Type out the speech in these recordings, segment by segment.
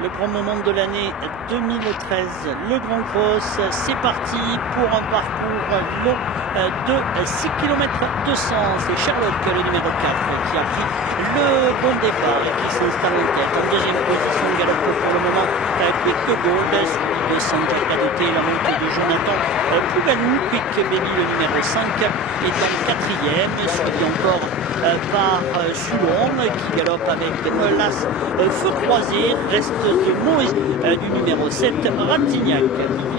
Le grand moment de l'année 2013, le Grand Cross, c'est parti pour un parcours long de 6 km 200. C'est Sherlock, le numéro 4, qui a pris le bon départ et qui s'installe en tête. En deuxième position, galope pour le moment Quick Gold, suivi de Sanjaka de T, la route de Jonathan Pougalou. Quick Baby, le numéro 5, est en quatrième, suivi encore par Sulon, qui galope avec l'As Feu Croisé. Reste de Moïse du numéro 7, Ratignac.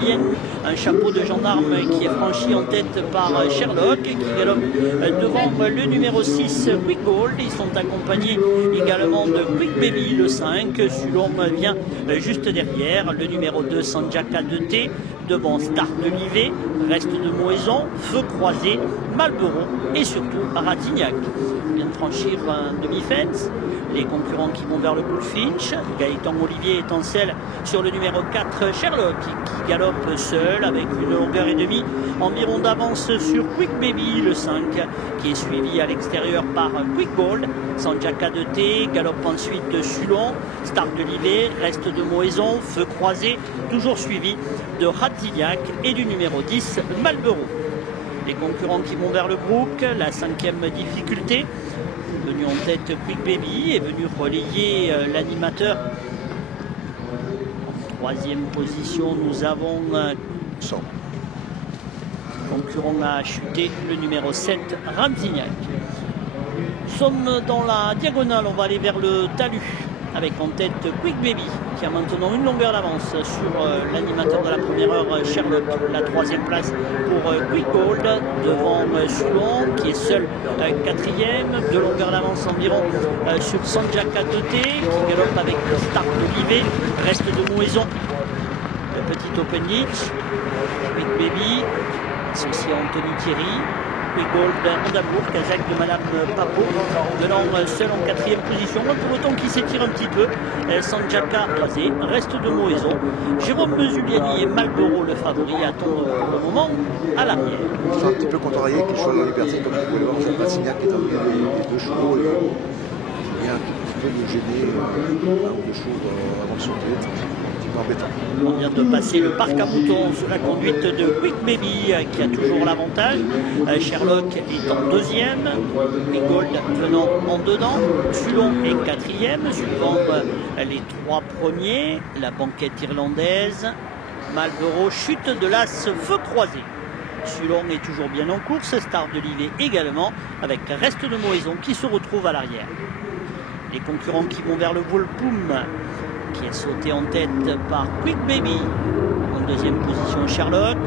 Ils viennent un chapeau de gendarme qui est franchi en tête par Sherlock, qui galope devant le numéro 6, Quick Gold. Ils sont accompagnés également de Quick Baby, le 5. Sulon vient juste derrière, le numéro 2, Sanjaka de T. Devant Star de Livet, reste de Moison, Feu Croisé, Malboro et surtout Ratignac. Ils viennent franchir un demi-fête. Les concurrents qui vont vers le Bullfinch, Gaëtan Olivier étincelle sur le numéro 4, Sherlock, qui galope seul avec une longueur et demie environ d'avance sur Quick Baby, le 5, qui est suivi à l'extérieur par Quick Gold. Sanjaka de T galope ensuite de Sulon, Star de Livet, reste de Moison, Feu Croisé, toujours suivi de Ratignac et du numéro 10, Malboro. Les concurrents qui vont vers le Brook, la 5e difficulté. Venu en tête, Quick Baby est venu relayer l'animateur. En 3e position, nous avons concurrent à chuter, le numéro 7, Ratignac. Nous sommes dans la diagonale, on va aller vers le talus, avec en tête Quick Baby, qui a maintenant une longueur d'avance sur l'animateur de la première heure, Sherlock. La 3e place pour Quick Gold, devant Sulon, qui est seul 4e, 2 longueurs d'avance environ sur Sanjaka de T, qui galope avec Star de Livet, reste de Moison, le petit Open Hitch, Quick Baby, associé à Anthony Thierry. Quick Gold d'Amour, Kazakh de Madame Papo, venant seul en 4e position, pour autant qui s'étire un petit peu. Sanjaka croisé, reste de Moison. Jérôme Zuliani et Malboro, le favori, attendent pour le moment à l'arrière. Ils sont un petit peu contrariés qu'ils soient dans les personnes, comme vous pouvez le voir, c'est Ratignac qui est dans les 2 chevaux. Il y a un petit peu de gêner un ou 2 chevaux avant de sauter. On vient de passer le parc à moutons sous la conduite de Quick Baby, qui a toujours l'avantage. Sherlock est en 2e, Quick Gold venant en dedans, Sulon est 4e, suivant les 3 premiers, la banquette irlandaise, Malboro, chute de l'As Feu Croisé. Sulon est toujours bien en course, Star de Livet également, avec reste de Moison qui se retrouve à l'arrière. Les concurrents qui vont vers le Volpoum, qui est sauté en tête par Quick Baby. En 2e position, Sherlock.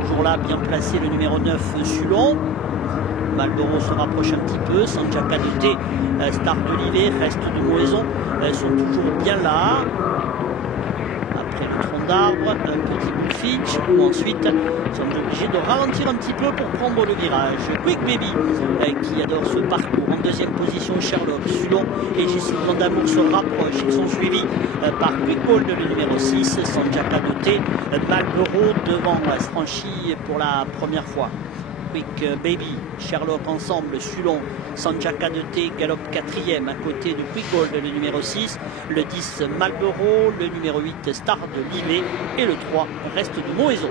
Toujours là, bien placé, le numéro 9, Sulon. Malboro se rapproche un petit peu. Sanjaka de T, Star de Livet, reste de Moison, sont toujours bien là. Après le tronc d'arbre, un petit Bullfinch, où ensuite ils sont obligés de ralentir un petit peu pour prendre le virage. Quick Baby, qui adore ce parcours. En 2e position, Sherlock, Sulon et Jessie d'Amour se rapprochent. Ils sont suivis par Quick Gold, le numéro 6, Sanjaka de T, Malboro devant, franchi pour la première fois. Quick Baby, Sherlock ensemble, Sulon, Sanjaka de T galope 4e à côté de Quick Gold, le numéro 6, le 10 Malboro, le numéro 8 Star de Livet et le 3 reste de Moison.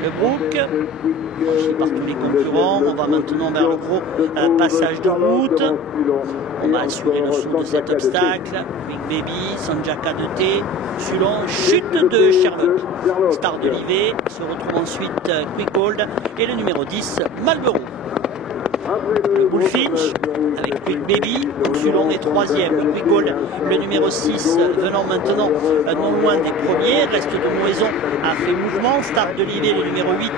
Le Brook, franchi par tous les concurrents, on va maintenant vers le gros passage de route. On va assurer le saut de cet obstacle. Quick Baby, Sanjaka de T, Sulon, chute de Sherlock. Star de Livet, se retrouve ensuite Quick Gold et le numéro 10, Malboro. Le Bullfinch avec Quick Baby, Sulon est 3e, Quick Gold, le numéro 6 venant maintenant non loin des premiers, reste de Moison a fait mouvement, Star de Livet, le numéro 8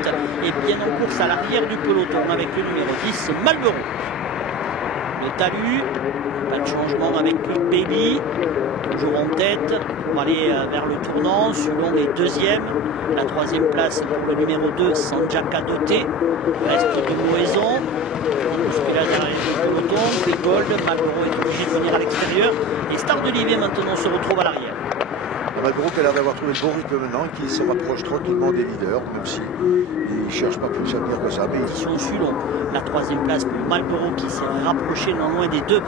est bien en course à l'arrière du peloton avec le numéro 10, Malboro. Le talus, pas de changement avec Quick Baby, toujours en tête, on va aller vers le tournant, Sulon est 2e, la 3e place pour le numéro 2, Sanjaka de T, reste de Moison. Là derrière le peloton, Quick Gold, Malboro est obligé de venir à l'extérieur et Star de Livet maintenant se retrouve à l'arrière. Malboro qui a l'air d'avoir trouvé le bon rythme maintenant, qui se rapproche tranquillement des leaders, même si il ne cherche pas plus à venir que ça. Mais Sulon, la troisième place pour Malboro qui s'est rapproché non loin des deux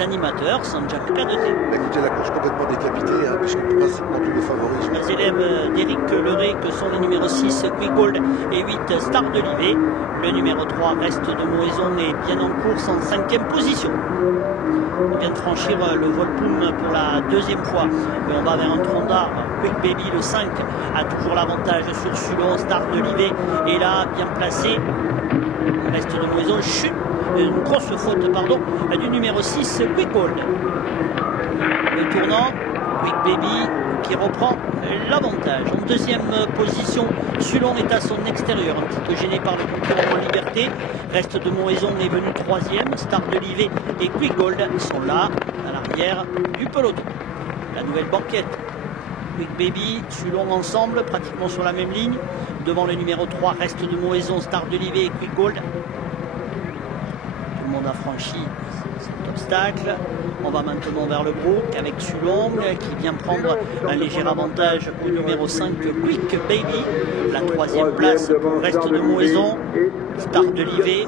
animateurs, Sanjak Kadete. Écoutez, la course complètement décapitée, hein, puisque pratiquement tous les favoris. Les élèves d'Éric Leray que sont les numéros 6 Quick Gold et 8 Star de Livet. Le numéro 3 reste de Moëson et bien en course en 5e position. On vient de franchir le Volpoum pour la deuxième fois. Et on va vers un tronc d'arbre. Quick Baby, le 5, a toujours l'avantage sur Sulon. Star de Livet est là, bien placé. Le reste de Moëson chute. Une grosse faute, pardon, du numéro 6 Quick Gold. Le tournant, Quick Baby qui reprend l'avantage. En deuxième position, Sulon est à son extérieur, un petit peu gêné par le concurrent en liberté. Reste de Moëson est venu troisième. Star de Livet et Quick Gold sont là, à l'arrière du peloton. La nouvelle banquette. Quick Baby, Sulon ensemble, pratiquement sur la même ligne. Devant le numéro 3, reste de Moëson, Star de Livet et Quick Gold. Tout le monde a franchi cet obstacle. On va maintenant vers le Brook avec Sulon qui vient prendre un léger avantage au numéro 5 Quick Baby. La troisième place pour le reste de Moëson. Star de Livet,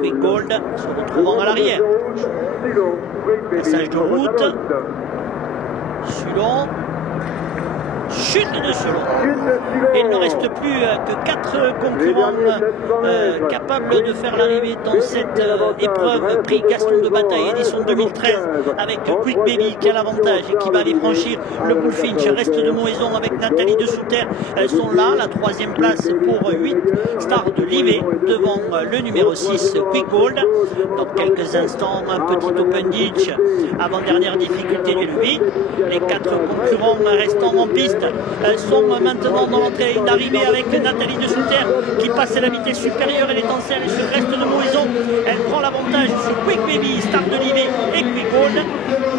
Quick Gold se retrouvant à l'arrière. Passage de route. Sulon. Chute de Sulon. Et il ne reste plus que 4 concurrents capables de faire l'arrivée dans cette épreuve prix Gaston de Bataille édition 2013 avec Quick Baby qui a l'avantage et qui va aller franchir le Bullfinch. Reste de Moëson avec Nathalie de Souter. Elles sont là. La troisième place pour 8 Star de Livet devant le numéro 6 Quick Gold. Dans quelques instants, un petit open ditch avant dernière difficulté de lui. Les 4 concurrents restants en piste sont maintenant dans l'entrée d'arrivée avec Nathalie de Souter qui passe à la vitesse supérieure. Elle est en selle sur le reste de Moëson. Elle prend l'avantage sur Quick Baby, Star de Livet et Quick Gold.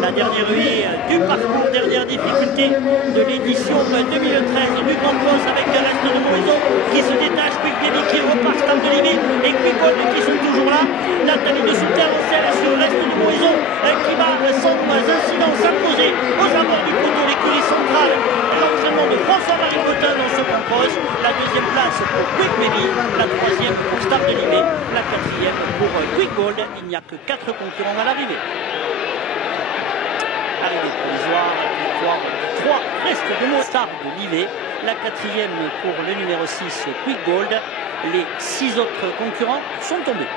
La dernière huée du parcours, dernière difficulté de l'édition 2013 du Grand Cross avec le reste de Moëson qui se détache. Quick Baby qui repart, Star de Livet et Quick Gold qui sont toujours là. Nathalie de Souter en selle sur le reste de Moëson qui va sans incident s'imposer aux abords du poteau l'écurie centrale. L'entraînement de François-Marie Cotin dans ce Grand Cross. La deuxième place pour Quick Baby, la troisième pour Star de Livet, la quatrième pour Quick Gold. Il n'y a que 4 concurrents à l'arrivée. Arrivée provisoire, victoire 3 reste de Star de Livet, la quatrième pour le numéro 6 Quick Gold. Les 6 autres concurrents sont tombés.